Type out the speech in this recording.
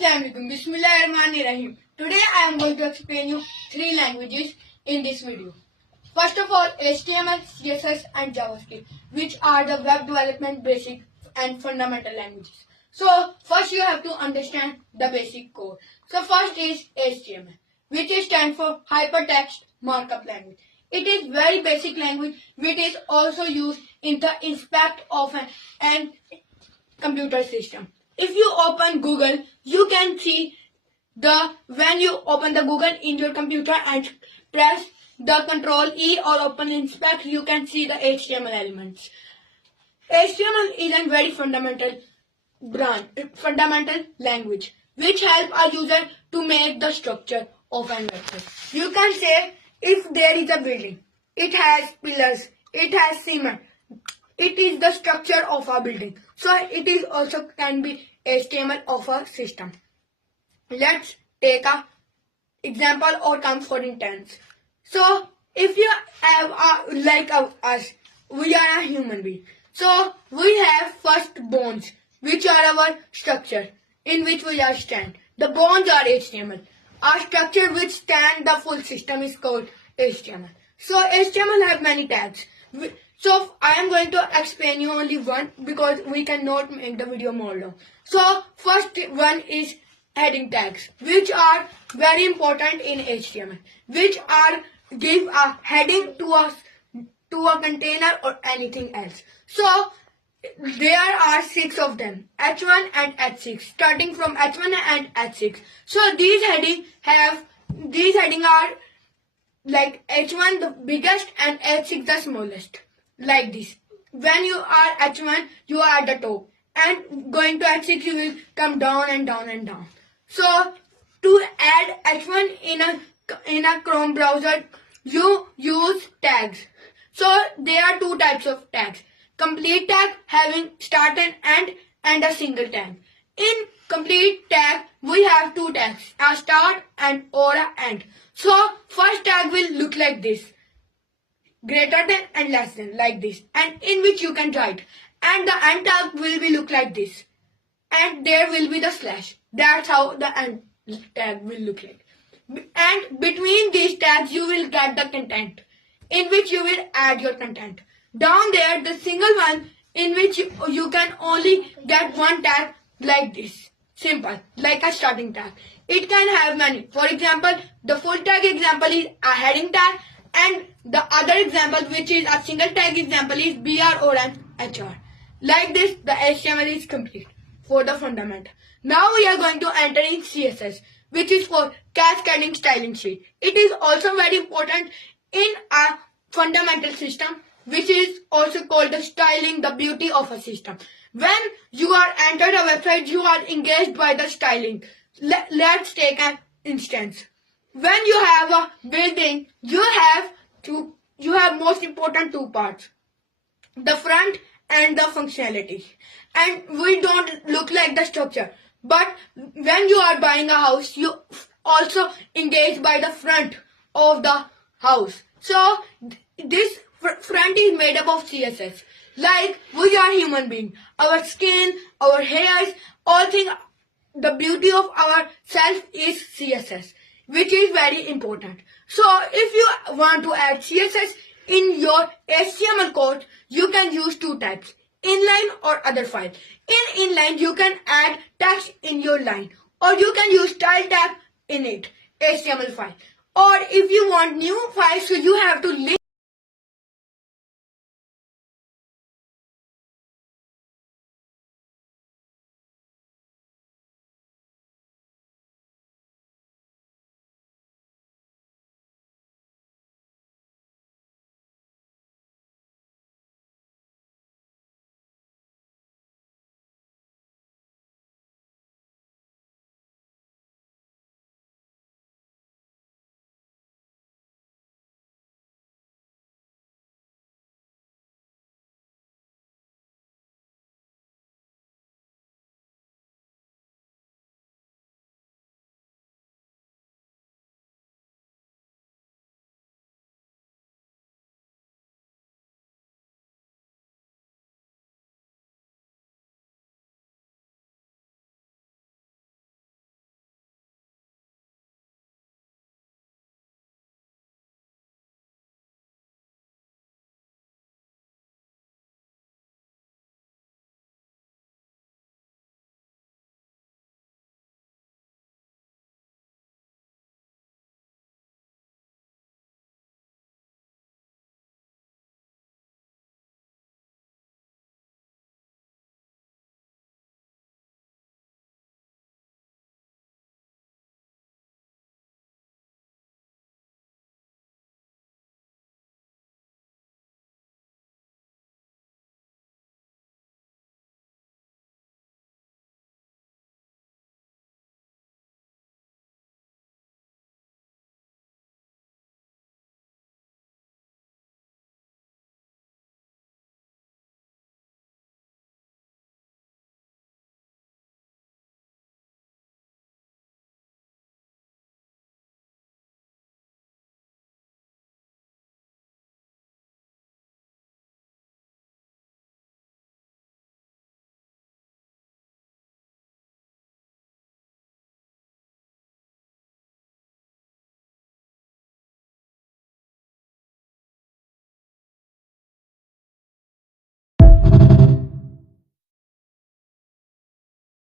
Assalamualaikum. Bismillahirrahmanirrahim. Today I am going to explain you 3 languages in this video. First of all, HTML, CSS and JavaScript, which are the web development basic and fundamental languages. So first you have to understand the basic code. So first is HTML, which stands for Hypertext Markup Language. It is very basic language which is also used in the inspect of an computer system. If you open Google, you can see when you open the Google in your computer and press the Control E or open inspect, you can see the HTML elements. HTML is a very fundamental language which help a user to make the structure of an website. You can say if there is a building, it has pillars, it has cement, it is the structure of a building. So it is also can be HTML of a system. Let's take a example or come for instance. So if you have us, we are a human being. So we have first bones, which are our structure in which we are stand. The bones are HTML. Our structure which stand the full system is called HTML. So HTML have many tags. So I am going to explain you only one because we cannot make the video more long. So first one is heading tags, which are very important in HTML, which are give a heading to a container or anything else. So there are 6 of them, H1 and H6, starting from H1 and H6. So these heading are like H1 the biggest and H6 the smallest, like this. When you are H1, you are at the top, and going to H6 you will come down and down and down. So to add H1 in a Chrome browser, you use tags. So there are 2 types of tags. Complete tag having start and end and a single tag. In complete tag we have 2 tags, a start and or a end. So first tag will look like this, greater than and less than, like this, and in which you can write. And the end tag will be look like this, and there will be the slash. That's how the end tag will look like. And between these tags you will get the content, in which you will add your content. Down there the single one in which you can only get one tag like this, simple, like a starting tag. It can have many. For example, the full tag example is a heading tag, and the other example which is a single tag example is BR or an HR. Like this the HTML is complete for the fundamental. Now we are going to enter in CSS, which is for cascading styling sheet. It is also very important in a fundamental system, which is also called the styling, the beauty of a system. When you are entered a website, you are engaged by the styling. Let's take an instance. When you have a building, you have most important 2 parts, the front and the functionality. And we don't look like the structure. But when you are buying a house, you also engage by the front of the house. So this front is made up of CSS. Like we are human beings, our skin, our hairs, all things, the beauty of our self is CSS, which is very important. So if you want to add CSS in your HTML code, you can use 2 types, inline or other file. In inline you can add text in your line, or you can use style tag in it, HTML file. Or if you want new files, so you have to link